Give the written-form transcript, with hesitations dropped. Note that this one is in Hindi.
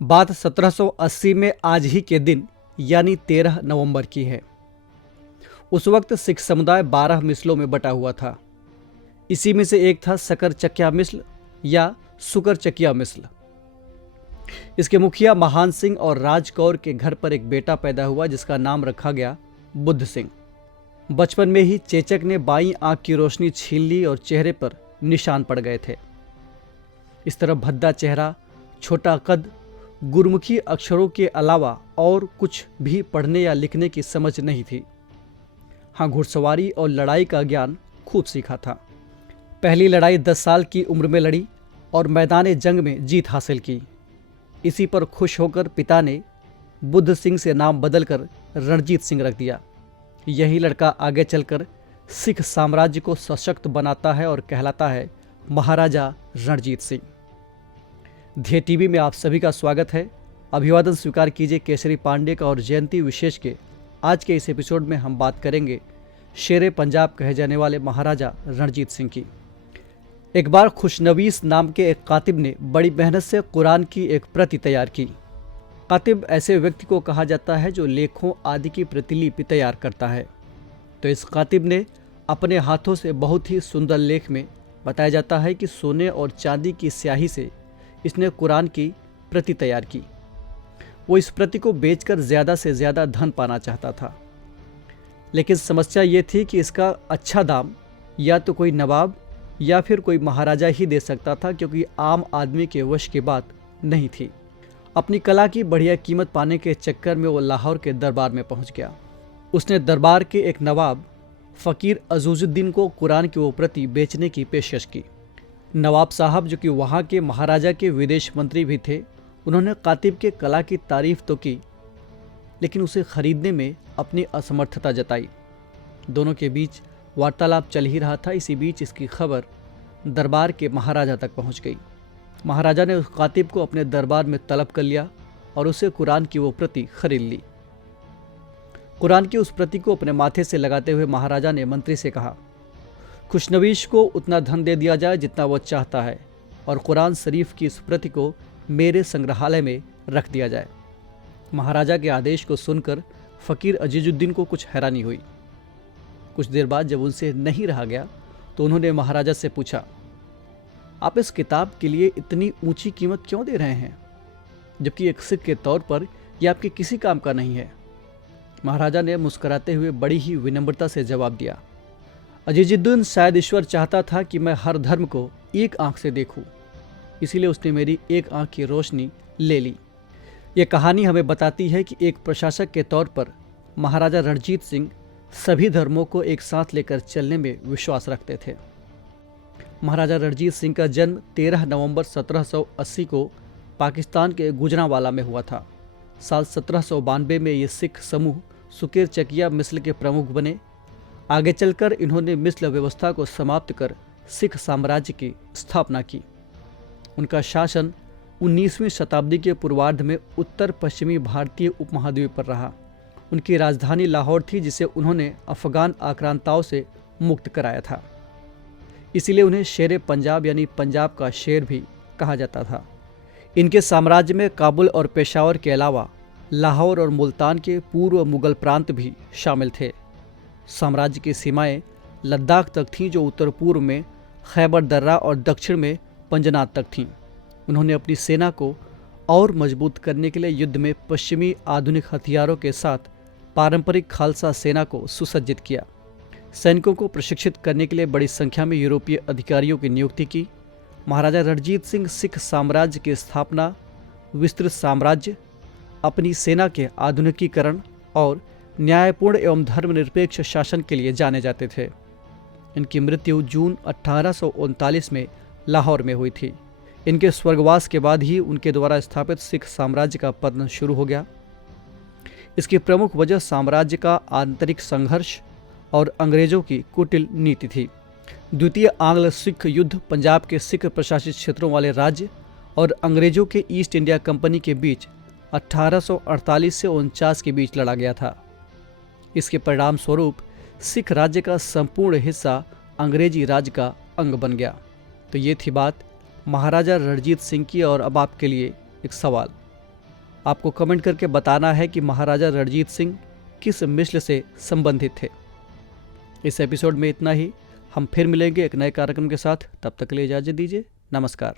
बात 1780 में आज ही के दिन यानी 13 नवंबर की है। उस वक्त सिख समुदाय 12 मिसलों में बटा हुआ था। इसी में से एक था शकर चकिया मिसल या सुकर चकिया मिसल। इसके मुखिया महान सिंह और राज कौर के घर पर एक बेटा पैदा हुआ जिसका नाम रखा गया बुद्ध सिंह। बचपन में ही चेचक ने बाईं आंख की रोशनी छीन ली और चेहरे पर निशान पड़ गए थे। इस तरह भद्दा चेहरा, छोटा कद, गुरमुखी अक्षरों के अलावा और कुछ भी पढ़ने या लिखने की समझ नहीं थी। हाँ, घुड़सवारी और लड़ाई का ज्ञान खूब सीखा था। पहली लड़ाई 10 साल की उम्र में लड़ी और मैदान जंग में जीत हासिल की। इसी पर खुश होकर पिता ने बुद्ध सिंह से नाम बदलकर रणजीत सिंह रख दिया। यही लड़का आगे चलकर सिख साम्राज्य को सशक्त बनाता है और कहलाता है महाराजा रणजीत सिंह। ध्येय टीवी में आप सभी का स्वागत है। अभिवादन स्वीकार कीजिए केसरी पांडे का और जयंती विशेष के आज के इस एपिसोड में हम बात करेंगे शेरे पंजाब कहे जाने वाले महाराजा रणजीत सिंह की। एक बार खुशनवीस नाम के एक कातिब ने बड़ी मेहनत से कुरान की एक प्रति तैयार की। कातिब ऐसे व्यक्ति को कहा जाता है जो लेखों आदि की प्रतिलिपि तैयार करता है। तो इस कातिब ने अपने हाथों से बहुत ही सुंदर लेख में बताया जाता है कि सोने और चांदी की स्याही से इसने कुरान की प्रति तैयार की। वो इस प्रति को बेचकर ज़्यादा से ज़्यादा धन पाना चाहता था, लेकिन समस्या ये थी कि इसका अच्छा दाम या तो कोई नवाब या फिर कोई महाराजा ही दे सकता था, क्योंकि आम आदमी के वश की बात नहीं थी। अपनी कला की बढ़िया कीमत पाने के चक्कर में वो लाहौर के दरबार में पहुंच गया। उसने दरबार के एक नवाब फ़कीर अजूजुद्दीन को कुरान की वो प्रति बेचने की पेशकश की। नवाब साहब, जो कि वहाँ के महाराजा के विदेश मंत्री भी थे, उन्होंने कातिब के कला की तारीफ तो की, लेकिन उसे खरीदने में अपनी असमर्थता जताई। दोनों के बीच वार्तालाप चल ही रहा था। इसी बीच इसकी खबर दरबार के महाराजा तक पहुँच गई। महाराजा ने उस कातिब को अपने दरबार में तलब कर लिया और उसे कुरान की वो प्रति खरीद ली। कुरान की उस प्रति को अपने माथे से लगाते हुए महाराजा ने मंत्री से कहा, खुशनवीश को उतना धन दे दिया जाए जितना वो चाहता है और कुरान शरीफ की इस प्रति को मेरे संग्रहालय में रख दिया जाए। महाराजा के आदेश को सुनकर फ़कीर अजीजुद्दीन को कुछ हैरानी हुई। कुछ देर बाद जब उनसे नहीं रहा गया तो उन्होंने महाराजा से पूछा, आप इस किताब के लिए इतनी ऊंची कीमत क्यों दे रहे हैं, जबकि एक सिख के तौर पर यह आपके किसी काम का नहीं है। महाराजा ने मुस्कुराते हुए बड़ी ही विनम्रता से जवाब दिया, अजीजुद्दीन शायद ईश्वर चाहता था कि मैं हर धर्म को एक आंख से देखूं, इसीलिए उसने मेरी एक आंख की रोशनी ले ली। ये कहानी हमें बताती है कि एक प्रशासक के तौर पर महाराजा रणजीत सिंह सभी धर्मों को एक साथ लेकर चलने में विश्वास रखते थे। महाराजा रणजीत सिंह का जन्म 13 नवंबर 1780 को पाकिस्तान के गुजरांवाला में हुआ था। साल 1792 में ये सिख समूह सुकेर चकिया मिसल के प्रमुख बने। आगे चलकर इन्होंने मिसल व्यवस्था को समाप्त कर सिख साम्राज्य की स्थापना की। उनका शासन 19वीं शताब्दी के पूर्वार्ध में उत्तर पश्चिमी भारतीय उपमहाद्वीप पर रहा। उनकी राजधानी लाहौर थी, जिसे उन्होंने अफगान आक्रांताओं से मुक्त कराया था। इसीलिए उन्हें शेरे पंजाब यानी पंजाब का शेर भी कहा जाता था। इनके साम्राज्य में काबुल और पेशावर के अलावा लाहौर और मुल्तान के पूर्व मुगल प्रांत भी शामिल थे। साम्राज्य की सीमाएं लद्दाख तक थीं, जो उत्तर पूर्व में खैबर दर्रा और दक्षिण में पंजनाद तक थीं। उन्होंने अपनी सेना को और मजबूत करने के लिए युद्ध में पश्चिमी आधुनिक हथियारों के साथ पारंपरिक खालसा सेना को सुसज्जित किया। सैनिकों को प्रशिक्षित करने के लिए बड़ी संख्या में यूरोपीय अधिकारियों की नियुक्ति की। महाराजा रणजीत सिंह सिख साम्राज्य की स्थापना, विस्तृत साम्राज्य, अपनी सेना के आधुनिकीकरण और न्यायपूर्ण एवं धर्मनिरपेक्ष शासन के लिए जाने जाते थे। इनकी मृत्यु जून 1839 में लाहौर में हुई थी। इनके स्वर्गवास के बाद ही उनके द्वारा स्थापित सिख साम्राज्य का पतन शुरू हो गया। इसकी प्रमुख वजह साम्राज्य का आंतरिक संघर्ष और अंग्रेजों की कुटिल नीति थी। द्वितीय आंग्ल सिख युद्ध पंजाब के सिख प्रशासित क्षेत्रों वाले राज्य और अंग्रेजों के ईस्ट इंडिया कंपनी के बीच 1848 से 49 के बीच लड़ा गया था। इसके परिणाम स्वरूप सिख राज्य का संपूर्ण हिस्सा अंग्रेजी राज का अंग बन गया। तो ये थी बात महाराजा रणजीत सिंह की। और अब आपके लिए एक सवाल, आपको कमेंट करके बताना है कि महाराजा रणजीत सिंह किस मिसल से संबंधित थे। इस एपिसोड में इतना ही। हम फिर मिलेंगे एक नए कार्यक्रम के साथ। तब तक के लिए इजाज़त दीजिए। नमस्कार।